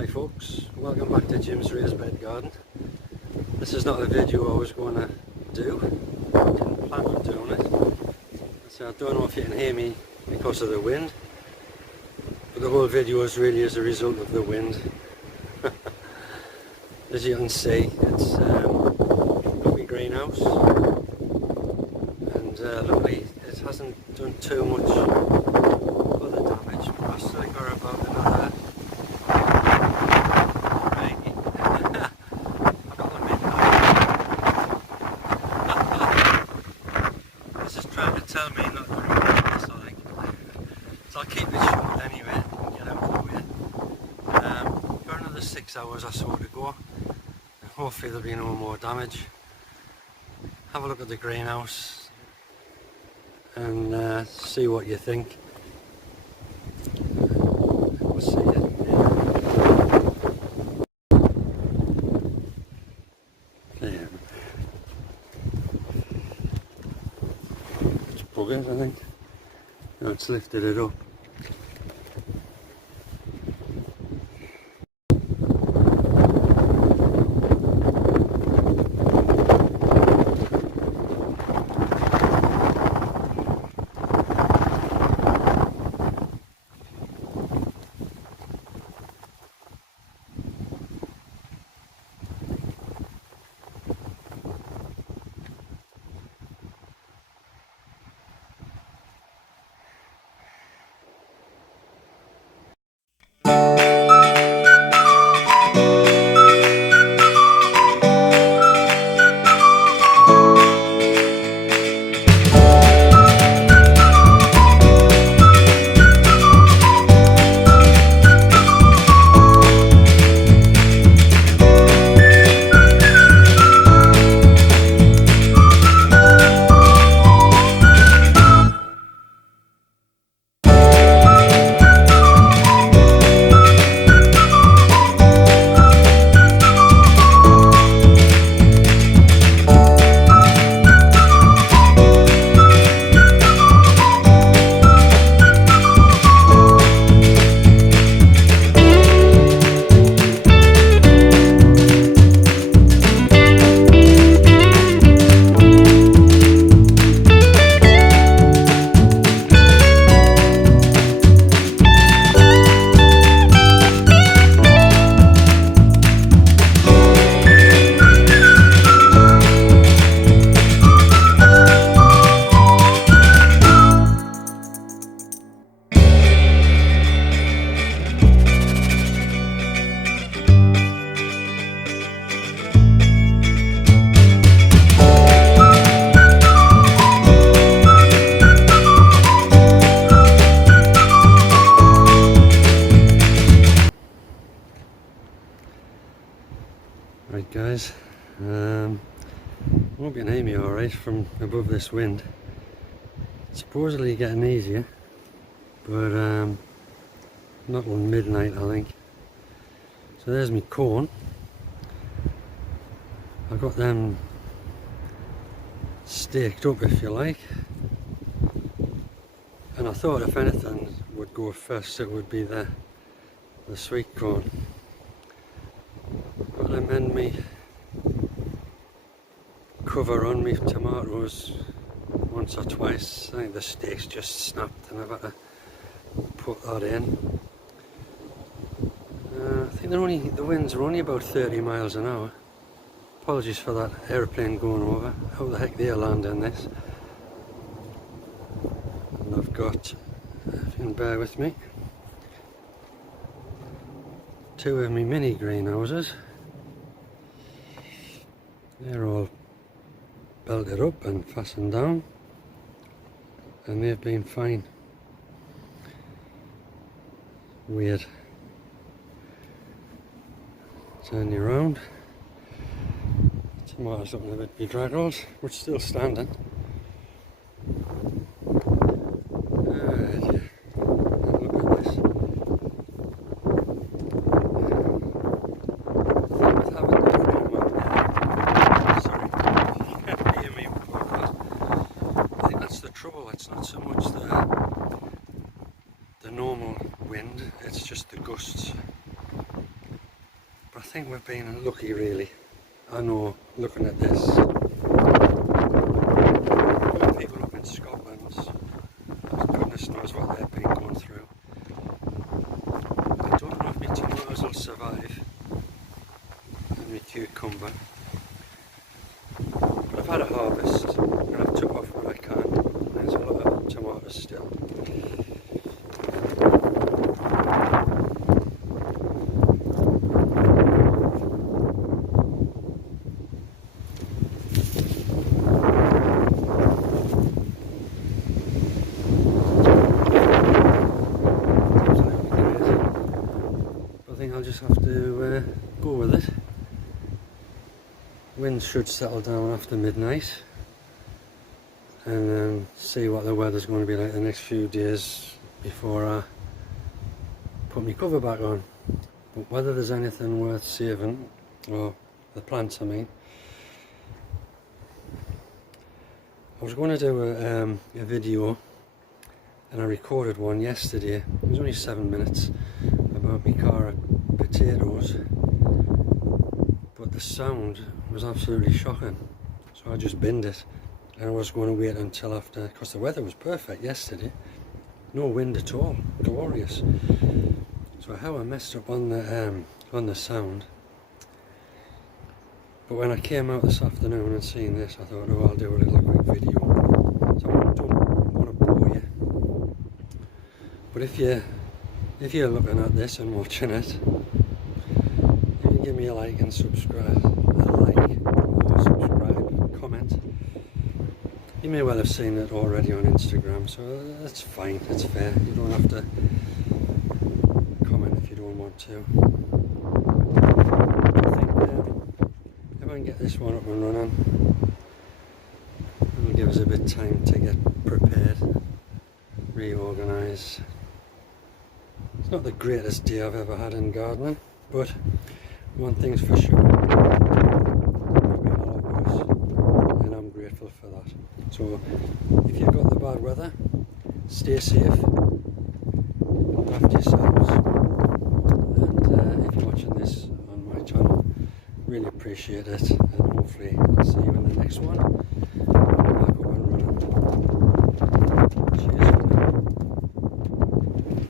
Hi folks, welcome back to Jimsraisedbedgarden. This is not a video I was going to do, didn't plan on doing it. So I don't know if you can hear me because of the wind, but the whole video is really as a result of the wind. As you can see, it's a lovely greenhouse, and luckily it hasn't done too much other damage, but I still got about another tell me not to record this, I think. So I'll keep it short anyway and get out of the way. Got another 6 hours or so to go. Hopefully there'll be no more damage. Have a look at the greenhouse and see what you think. We'll see you. There. Buggers, I think. No, it's lifted it up. Right guys, I hope you can hear me alright from above this wind. It's supposedly getting easier, but not till midnight I think. So there's my corn. I've got them staked up if you like, and I thought if anything would go first it would be the sweet corn. But I mend me cover on me tomatoes once or twice. I think the stakes just snapped and I've had to put that in. I think the winds are only about 30 miles an hour. Apologies for that aeroplane going over. How the heck they'll land in this. And I've got, if you can bear with me, 2 of my mini greenhouses. They're all belted up and fastened down, and they've been fine. Weird. Turn you around. Tomatoes looking a bit bedraggled, but still standing. Right. Look at this. It's not so much the normal wind, it's just the gusts. I think we've been lucky really. I know, looking at this, people up in Scotland, goodness knows what they've been going through. I don't know if my tomatoes will survive, and my cucumber. But I've had a harvest, and I've took off what I can. There's a lot of tomatoes still. I'll just have to go with it. Winds should settle down after midnight, and see what the weather's going to be like the next few days before I put my cover back on. But whether there's anything worth saving, or the plants I mean. I was going to do a video, and I recorded one yesterday. It was only 7 minutes about my carrot potatoes, but the sound was absolutely shocking, so I just binned it, and I was going to wait until after, because the weather was perfect yesterday, no wind at all, glorious. So how I messed up on the sound. But when I came out this afternoon and seen this, I thought, oh, I'll do a little quick video, so I don't want to bore you. But if you're looking at this and watching it, you can give me a like and subscribe. Comment. You may well have seen it already on Instagram, so that's fine, it's fair. You don't have to comment if you don't want to. I think if I can get this one up and running, it'll give us a bit of time to get prepared, reorganise. It's not the greatest day I've ever had in gardening, but one thing's for sure, it's been a lot worse, and I'm grateful for that. So if you've got the bad weather, stay safe, look after yourselves, and if you're watching this on my channel, really appreciate it, and hopefully I'll see you in the next one.